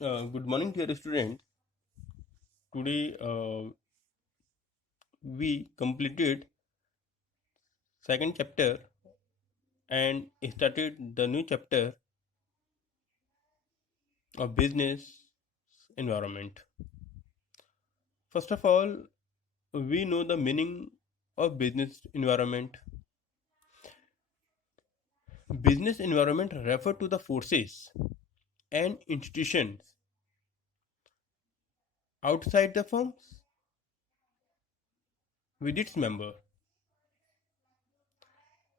Good morning, dear student. Today we completed second chapter and started the new chapter of business environment. First of all, we know the meaning of business environment. Business environment refer to the forces and institutions outside the firms with its member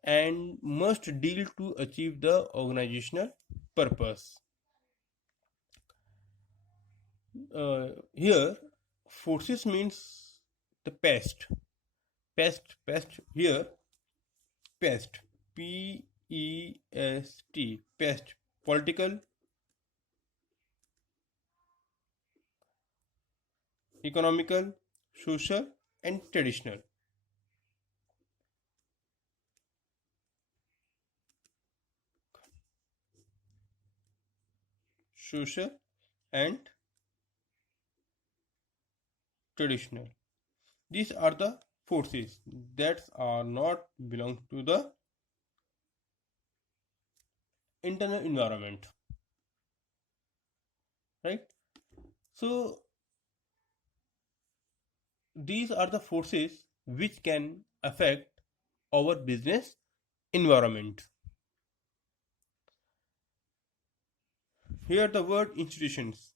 and must deal to achieve the organizational purpose. Here, forces means the pest here, pest, P-E-S-T, pest, political, economical, social, and traditional. Social and traditional. These are the forces that are not belong to the internal environment, right? So these are the forces which can affect our business environment. Here the word institutions.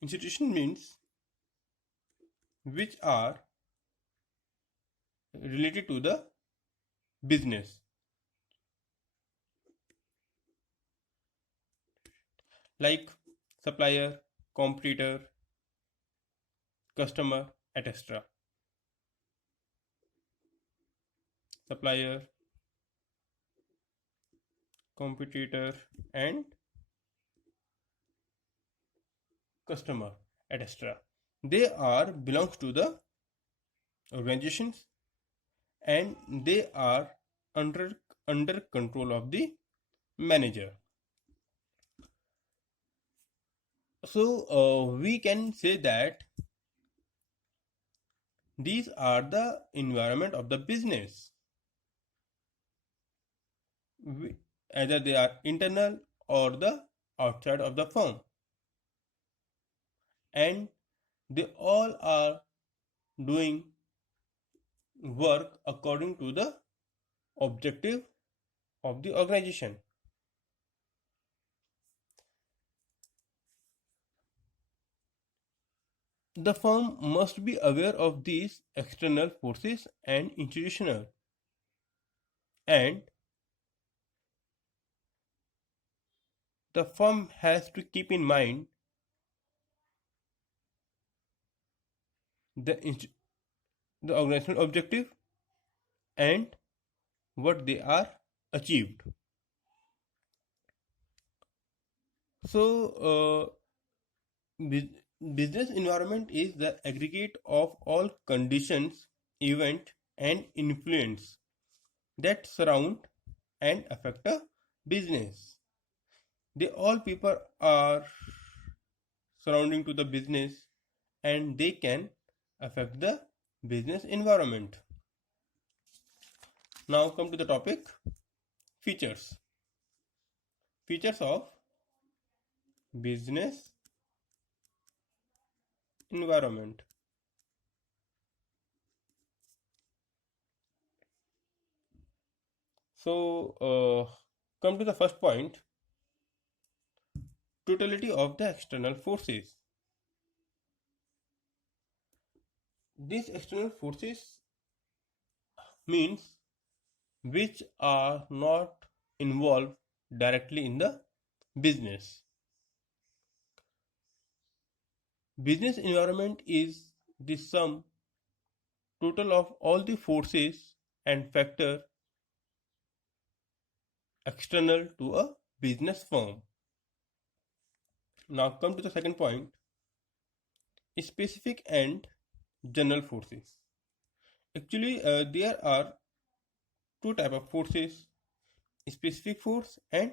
Institution means which are related to the business, like supplier, competitor, customer, etc. Supplier, competitor, and customer, etc. They are belongs to the organizations and they are under under control of the manager. So we can say that these are the environment of the business. Either they are internal or the outside of the firm, and they all are doing work according to the objective of the organization. The firm must be aware of these external forces and institutional, and the firm has to keep in mind the the organizational objective and what they are achieved. So, business environment is the aggregate of all conditions, event, and influence that surround and affect a business. They all people are surrounding to the business and they can affect the business environment. Now come to the topic features. Features of business environment. So come to the first point, totality of the external forces. These external forces means which are not involved directly in the business. Business environment is the sum total of all the forces and factor external to a business firm. Now come to the second point, specific and general forces. Actually, there are two type of forces, specific force and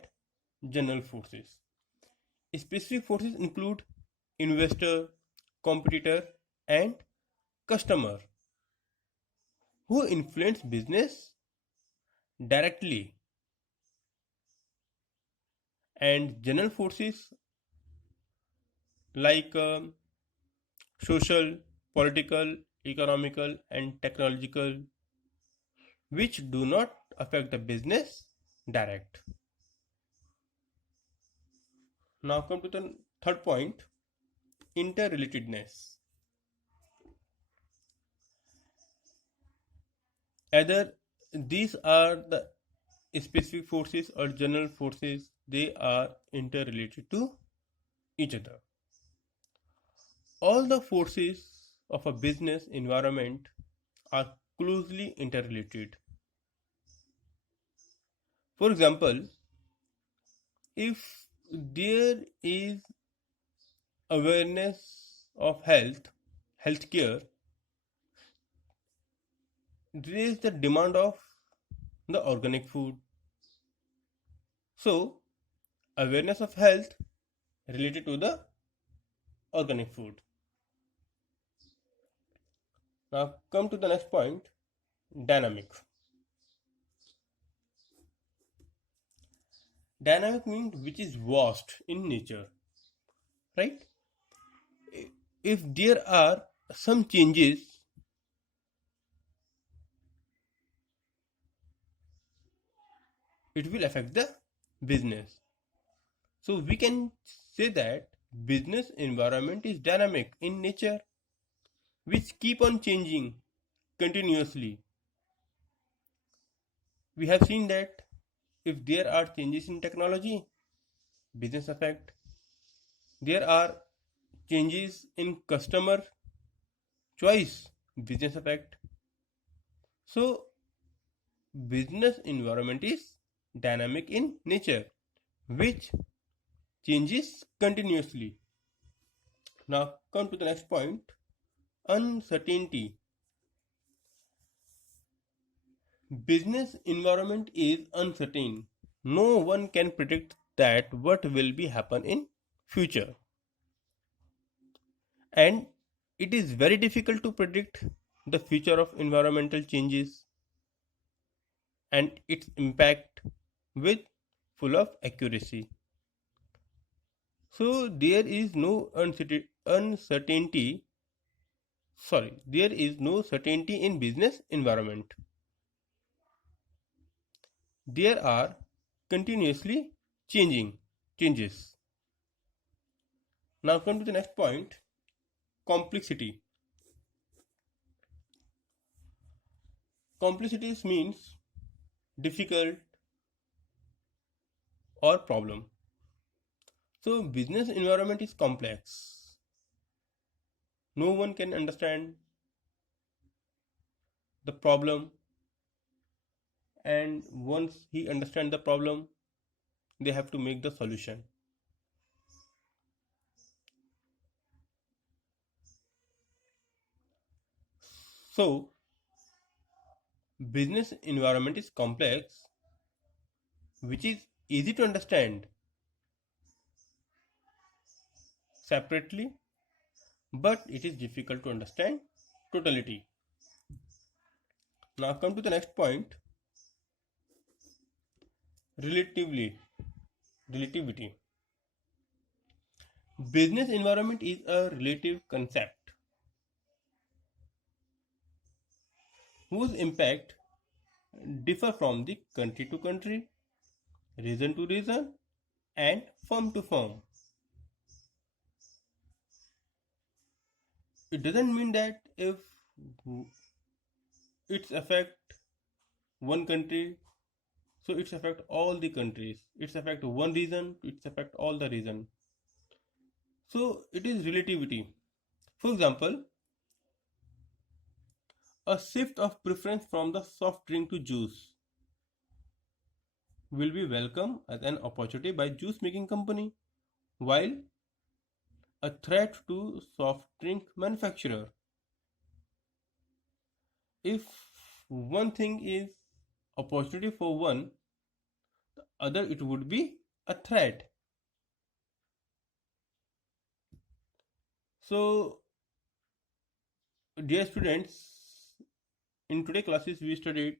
general forces. Specific forces include investor, competitor, and customer who influence business directly, and general forces like social, political, economical, and technological, which do not affect the business direct. Now come to the third point, interrelatedness. Either these are the specific forces or general forces, they are interrelated to each other. All the forces of a business environment are closely interrelated. For example, if there is awareness of healthcare, there is the demand of the organic food. So, awareness of health related to the organic food. Now, come to the next point, dynamic. Dynamic means which is vast in nature, right? If there are some changes, it will affect the business. So we can say that business environment is dynamic in nature, which keep on changing continuously. We have seen that if there are changes in technology, business affect. There are changes in customer choice, business affect. So business environment is dynamic in nature, which changes continuously. Now come to the next point, uncertainty. Business environment is uncertain. No one can predict that what will be happen in future. And it is very difficult to predict the future of environmental changes and its impact with full of accuracy. So there is no certainty in business environment. There are continuously changing changes. Now come to the next point, complexity. Complexity means difficult or problem. So business environment is complex. No one can understand the problem, and once he understands the problem, they have to make the solution. So business environment is complex, which is easy to understand separately, but it is difficult to understand totality. Now come to the next point, relativity. Business environment is a relative concept whose impact differ from the country to country, region to region, and firm to firm. It doesn't mean that if it's affect one country, so it's affect all the countries. It's affect one region, it's affect all the region. So it is relativity. For example, a shift of preference from the soft drink to juice will be welcome as an opportunity by juice making company, while a threat to soft drink manufacturer. If one thing is opportunity for one, the other it would be a threat. So, dear students, in today's classes we studied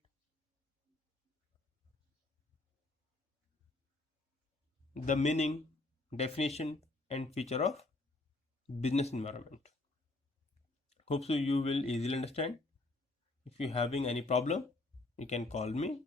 the meaning, definition, and feature of business environment. Hope so you will easily understand. If you having any problem, you can call me